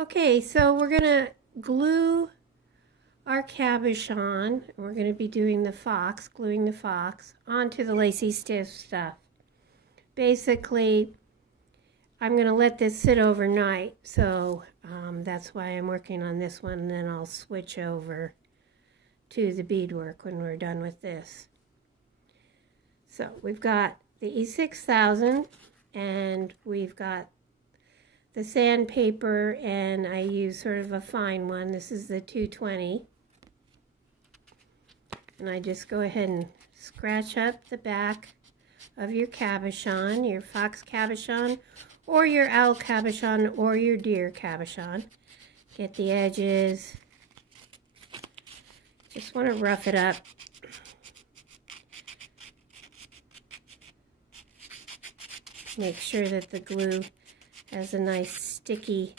Okay, so we're gonna glue our cabochon. We're gonna be doing the fox, gluing the fox onto the Lacy stiff stuff. Basically, I'm gonna let this sit overnight, so that's why I'm working on this one, and then I'll switch over to the beadwork when we're done with this. So we've got the E6000 and we've got the sandpaper, and I use sort of a fine one. This is the 220. And I just go ahead and scratch up the back of your cabochon, your fox cabochon, or your owl cabochon, or your deer cabochon. Get the edges. Just want to rough it up. Make sure that the glue has a nice sticky,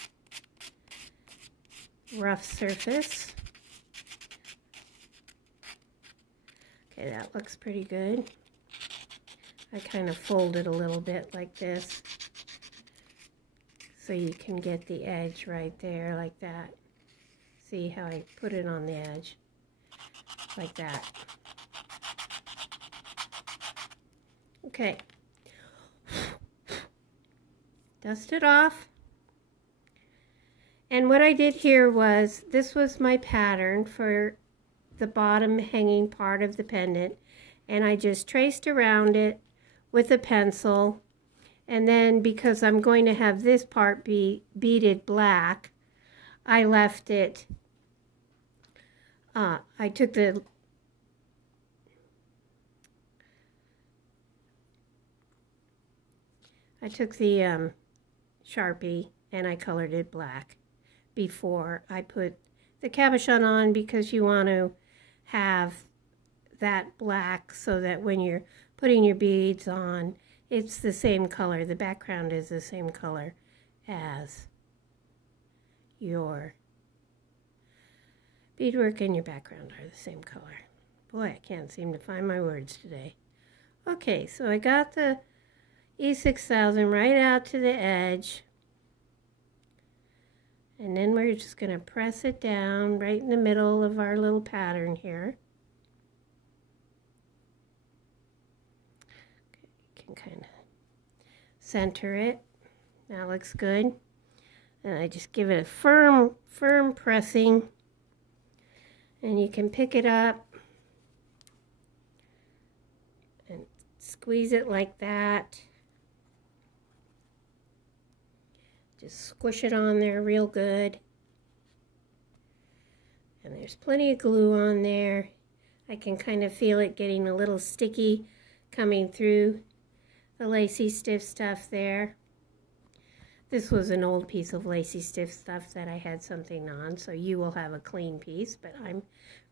rough surface. Okay, that looks pretty good. I kind of fold it a little bit like this so you can get the edge right there like that. See how I put it on the edge? Like that. Okay. Dust it off. And what I did here was, this was my pattern for the bottom hanging part of the pendant, and I just traced around it with a pencil, and then because I'm going to have this part be beaded black, I left it, I took the Sharpie and I colored it black before I put the cabochon on, because you want to have that black so that when you're putting your beads on, it's the same color. The background is the same color as your beadwork, and your background are the same color. Boy, I can't seem to find my words today. Okay, so I got the E6000 right out to the edge, and then we're just going to press it down right in the middle of our little pattern here. Okay, you can kind of center it. That looks good. And I just give it a firm pressing, and you can pick it up and squeeze it like that. Just squish it on there real good. And there's plenty of glue on there. I can kind of feel it getting a little sticky coming through the Lacy stiff stuff there. This was an old piece of Lacy stiff stuff that I had something on, so you will have a clean piece, but I'm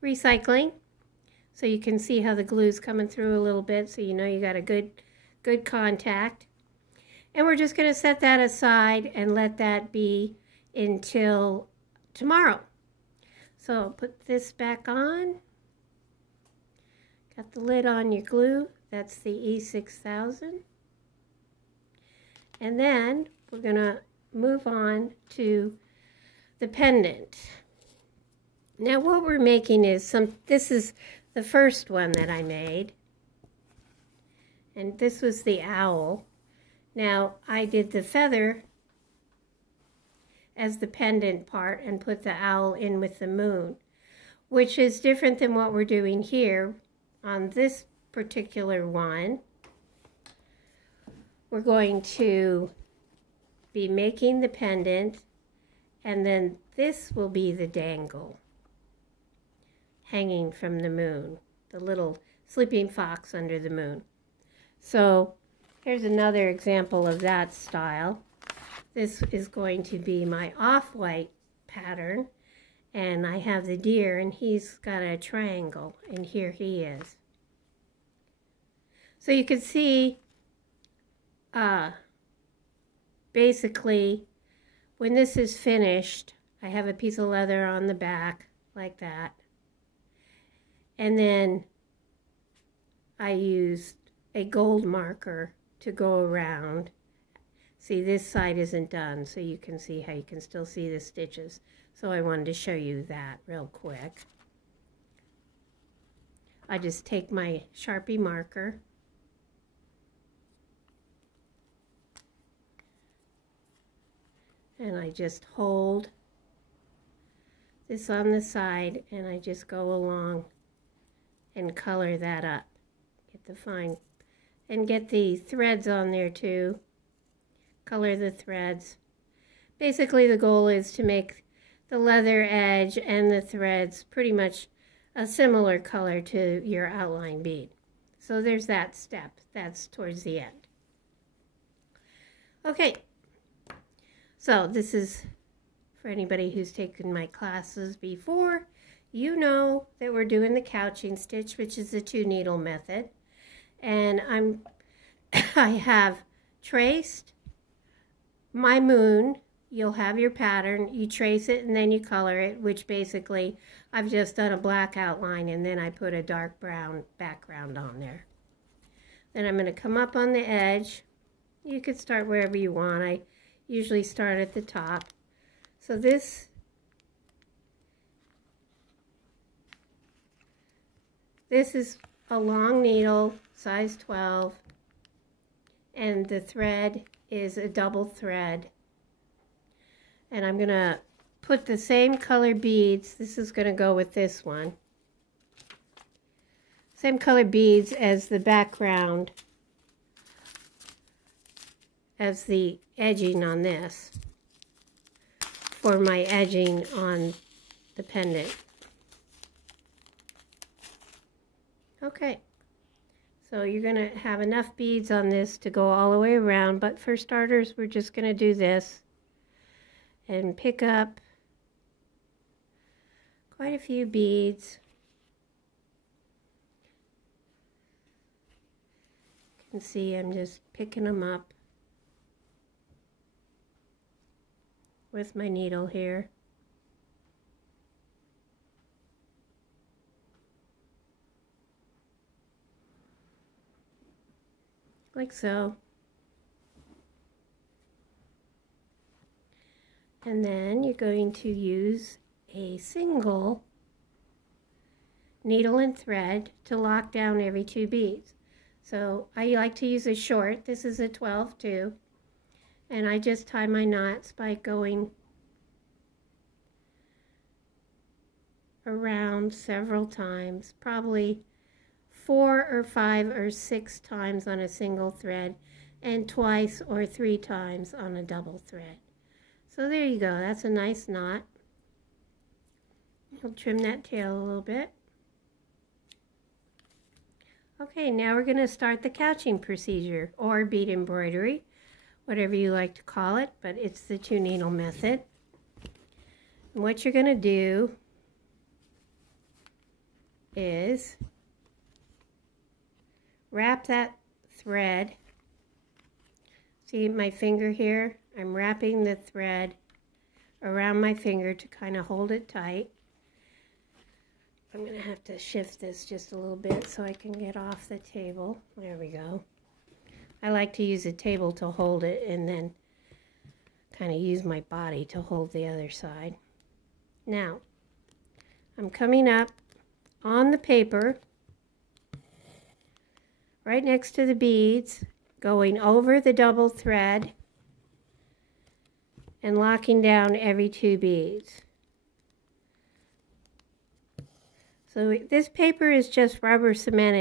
recycling. So you can see how the glue's coming through a little bit, so you know you got a good contact. And we're just going to set that aside and let that be until tomorrow. So I'll put this back on. Got the lid on your glue. That's the E6000. And then we're going to move on to the pendant. Now what we're making is this is the first one that I made. And this was the owl. Now, I did the feather as the pendant part and put the owl in with the moon, which is different than what we're doing here on this particular one. We're going to be making the pendant, and then this will be the dangle hanging from the moon, the little sleeping fox under the moon. So here's another example of that style. This is going to be my off-white pattern, and I have the deer, and he's got a triangle, and here he is. So you can see, basically, when this is finished, I have a piece of leather on the back, like that. And then I used a gold marker to go around See, this side isn't done, so you can see how you can still see the stitches. So I wanted to show you that real quick. I just take my Sharpie marker and I just hold this on the side and I just go along and color that up. Get the fine and get the threads on there too. Color the threads. Basically the goal is to make the leather edge and the threads pretty much a similar color to your outline bead. So there's that step. That's towards the end. Okay, so this is for anybody who's taken my classes before. You know that we're doing the couching stitch, which is the 2-needle method. And I have traced my moon. You'll have your pattern, you trace it and then you color it, which basically I've just done a black outline and then I put a dark brown background on there. Then I'm going to come up on the edge. You could start wherever you want. I usually start at the top. So this is a long needle, size 12, and the thread is a double thread. And I'm going to put the same color beads. This is going to go with this one. Same color beads as the background, as the edging on this, for my edging on the pendant. Okay, so you're going to have enough beads on this to go all the way around, but for starters, we're just going to do this and pick up quite a few beads. You can see I'm just picking them up with my needle here. Like so. And then you're going to use a single needle and thread to lock down every 2 beads. So I like to use a short. This is a 12 too. And I just tie my knots by going around several times, probably 4 or 5 or 6 times on a single thread and twice or 3 times on a double thread. So there you go, that's a nice knot. I'll trim that tail a little bit. Okay, now we're going to start the couching procedure, or bead embroidery, whatever you like to call it, but it's the 2-needle method. And what you're going to do is wrap that thread. See my finger here? I'm wrapping the thread around my finger to kind of hold it tight. I'm going to have to shift this just a little bit so I can get off the table. There we go. I like to use a table to hold it and then kind of use my body to hold the other side. Now, I'm coming up on the paper right next to the beads, going over the double thread and locking down every 2 beads. So this paper is just rubber cemented.